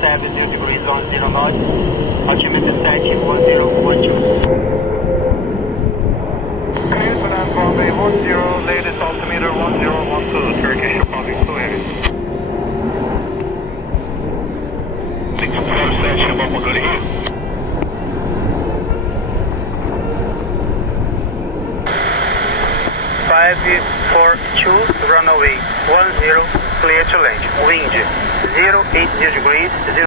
070 degrees 10 knots. Altimeter 71012. Clear for that runway 10, latest altimeter 1012, Turkish Republic, clear. Confirm station, what we're going to hit. 542, runway 10, clear to land. Wind 080 degrees,